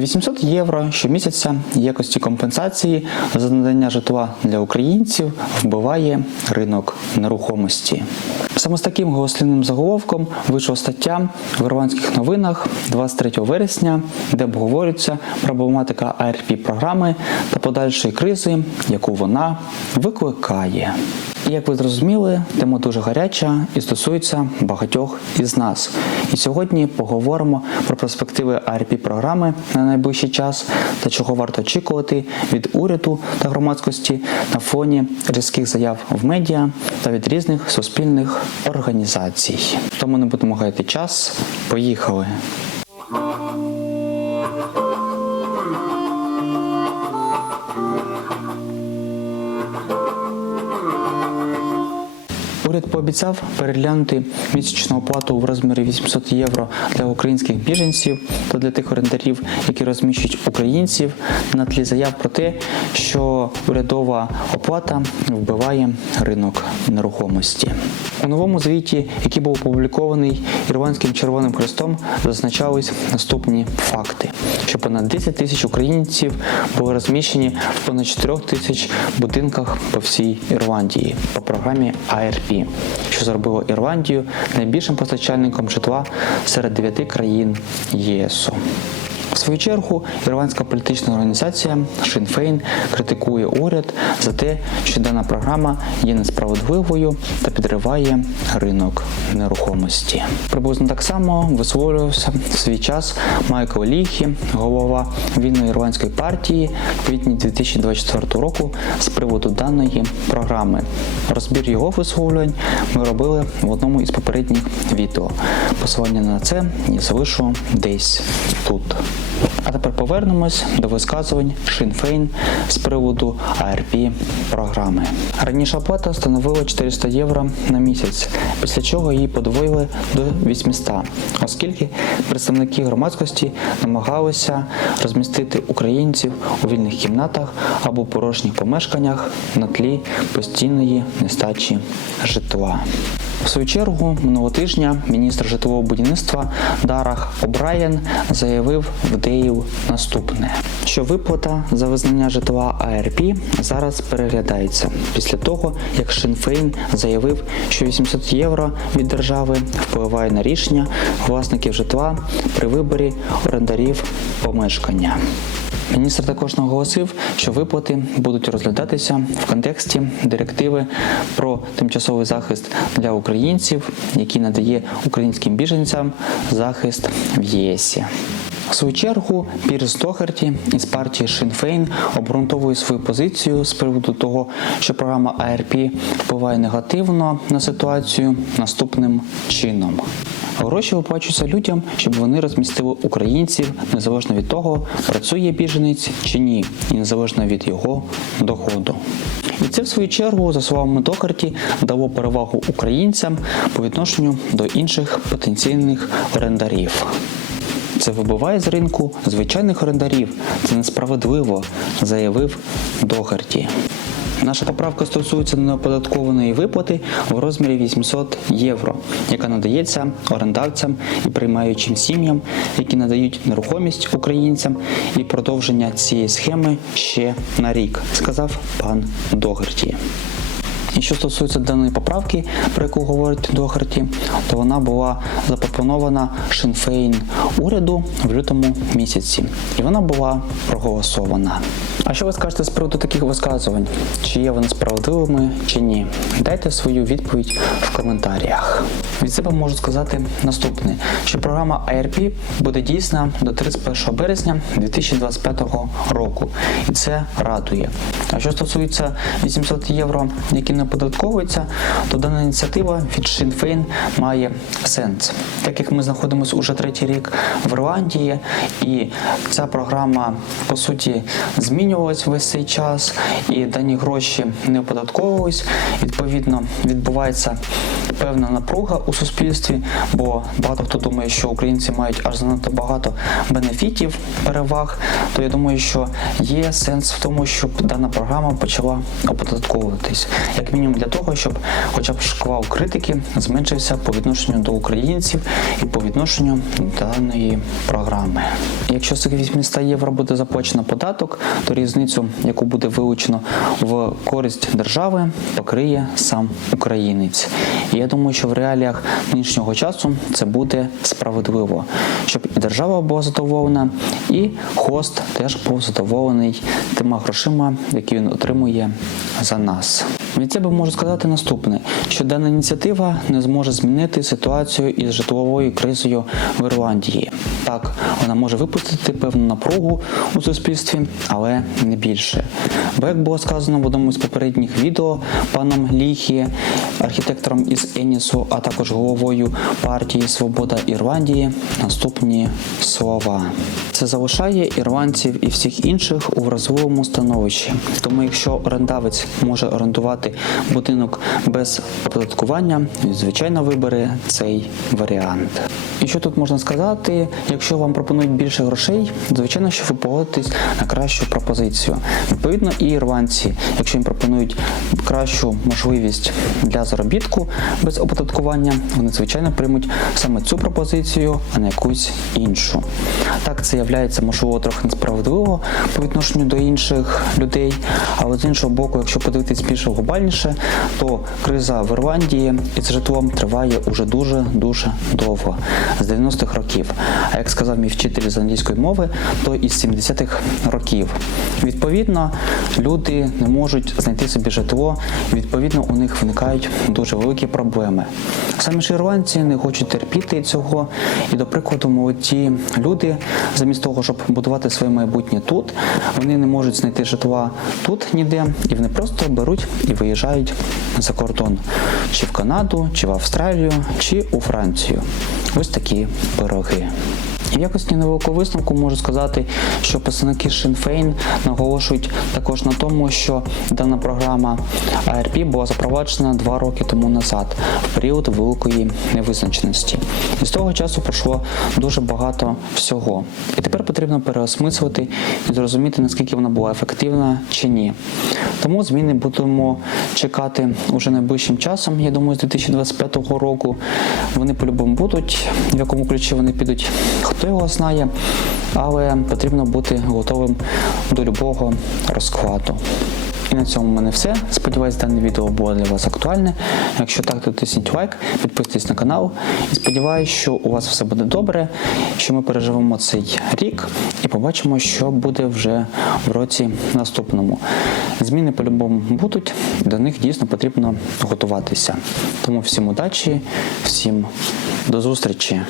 800 євро щомісяця якості компенсації за надання житла для українців вбиває ринок нерухомості. Саме з таким голослівним заголовком вийшла стаття в ірландських новинах 23 вересня, де обговорюється проблематика арп програми та подальшої кризи, яку вона викликає. Як ви зрозуміли, тема дуже гаряча і стосується багатьох із нас. І сьогодні поговоримо про перспективи арп програми на найближчий час та чого варто очікувати від уряду та громадськості на фоні різких заяв в медіа та від різних суспільних організацій. Тому не будемо гаяти час. Поїхали! Уряд пообіцяв переглянути місячну оплату в розмірі 800 євро для українських біженців та для тих орендарів, які розміщують українців. На тлі заяв про те, що урядова оплата вбиває ринок нерухомості. У новому звіті, який був опублікований Ірландським Червоним Хрестом, зазначались наступні факти: що понад 10 тисяч українців були розміщені в понад 4 тисяч будинках по всій Ірландії по програмі ARP, що зробило Ірландію найбільшим постачальником житла серед дев'яти країн ЄСу. В свою чергу ірландська політична організація Féin критикує уряд за те, що дана програма є несправедливою та підриває ринок нерухомості. Приблизно так само висловлювався в свій час Майкл Ліхі, голова вільної ірландської партії в квітні 2024 року з приводу даної програми. Розбір його висловлювань ми робили в одному із попередніх відео. Посилання на це я залишу десь тут. А тепер повернемось до висказувань Féin з приводу ARP програми. Раніше оплата становила 400 євро на місяць, після чого її подвоїли до 800, оскільки представники громадськості намагалися розмістити українців у вільних кімнатах або порожніх помешканнях на тлі постійної нестачі житла. В свою чергу минулого тижня міністр житлового будівництва Дарах О'Брайен заявив в Деїв наступне: що виплата за визнання житла АРП зараз переглядається після того, як Шинфейн заявив, що 800 євро від держави впливає на рішення власників житла при виборі орендарів помешкання. Міністр також наголосив, що виплати будуть розглядатися в контексті директиви про тимчасовий захист для українців, який надає українським біженцям захист в ЄСі. В свою чергу Пірс Дохерті із партії Féin обґрунтовує свою позицію з приводу того, що програма АРП впливає негативно на ситуацію наступним чином. Гроші виплачуються людям, щоб вони розмістили українців незалежно від того, працює біженець чи ні, і незалежно від його доходу. І це, в свою чергу, за словами Докарті, дало перевагу українцям по відношенню до інших потенційних орендарів. Це вибиває з ринку звичайних орендарів. Це несправедливо, заявив Дохарті. Наша поправка стосується неоподаткованої виплати в розмірі 800 євро, яка надається орендавцям і приймаючим сім'ям, які надають нерухомість українцям, і продовження цієї схеми ще на рік, сказав пан Догерті. І що стосується даної поправки, про яку говорить Дохарті, то вона була запропонована Шинфейн уряду в лютому місяці, і вона була проголосована. А що ви скажете з приводу таких висказувань? Чи є вони справедливими, чи ні? Дайте свою відповідь в коментарях. Від себе можу сказати наступне: що програма ARP буде дійсна до 31 березня 2025 року, і це радує. А що стосується 800 євро, які не оподатковуються, то дана ініціатива від Féin має сенс. Так як ми знаходимося уже третій рік в Ірландії, і ця програма по суті змінювалась весь цей час, і дані гроші не оподатковувались. Відповідно, відбувається певна напруга у суспільстві, бо багато хто думає, що українці мають аж занадто багато бенефітів, переваг, то я думаю, що є сенс в тому, щоб дана програма почала оподатковуватись, як мінімум для того, щоб хоча б шквал критики зменшився по відношенню до українців і по відношенню даної програми. Якщо з цих 800 євро буде заплачено податок, то різницю, яку буде вилучено в користь держави, покриє сам українець. І я думаю, що в реаліях нинішнього часу це буде справедливо, щоб і держава була задоволена, і хост теж був задоволений тими грошима, які він отримує за нас. Від себе можу сказати наступне: що дана ініціатива не зможе змінити ситуацію із житловою кризою в Ірландії. Так, вона може випустити певну напругу у суспільстві, але не більше. Бо як було сказано в одному з попередніх відео паном Ліхі, архітектором із Енісу, а також головою партії Свобода Ірландії, наступні слова. Це залишає ірландців і всіх інших у вразливому становищі. Тому, якщо орендавець може орендувати будинок без оподаткування, він звичайно вибере цей варіант. І що тут можна сказати? Якщо вам пропонують більше грошей, звичайно, що ви погодитесь на кращу пропозицію. Відповідно, і ірландці, якщо їм пропонують кращу можливість для заробітку без оподаткування, вони звичайно приймуть саме цю пропозицію, а не якусь іншу. Так, це являється можливо трохи несправедливо по відношенню до інших людей, але з іншого боку, якщо подивитись більш глобальніше, то криза в Ірландії із житлом триває уже дуже дуже довго з 90-х років. А як сказав мій вчитель з англійської мови, то із 70-х років. Відповідно, люди не можуть знайти собі житло, і відповідно у них виникають дуже великі проблеми. Самі ж ірландці не хочуть терпіти цього, і до прикладу, молоді люди, замість того, щоб будувати своє майбутнє тут, вони не можуть знайти житла тут ніде, і вони просто беруть і виїжджають за кордон, чи в Канаду, чи в Австралію, чи у Францію. Ось такі пироги. В якості невеликого висновку можу сказати, що представники Шинфейн наголошують також на тому, що дана програма АРП була запроваджена два роки тому назад, в період великої невизначеності. І з того часу пройшло дуже багато всього. І тепер потрібно переосмислити і зрозуміти, наскільки вона була ефективна чи ні. Тому зміни будемо чекати уже найближчим часом. Я думаю, з 2025 року вони по-любому будуть. В якому ключі вони підуть, хто його знає, але потрібно бути готовим до любого розкладу. І на цьому в мене все. Сподіваюсь, дане відео було для вас актуальне. Якщо так, то тисніть лайк, підписуйтесь на канал. І сподіваюся, що у вас все буде добре, що ми переживемо цей рік і побачимо, що буде вже в році наступному. Зміни по-любому будуть, до них дійсно потрібно готуватися. Тому всім удачі, всім до зустрічі!